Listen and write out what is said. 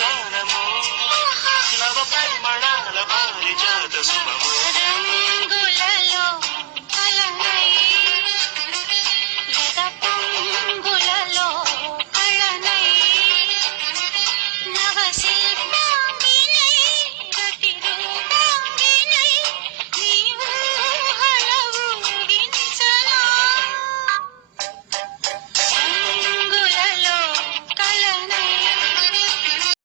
గానము నవ పరిమళాల పారిజాత సుమము రంగులలో కలనై లత పొంగులలో కళనై నవసి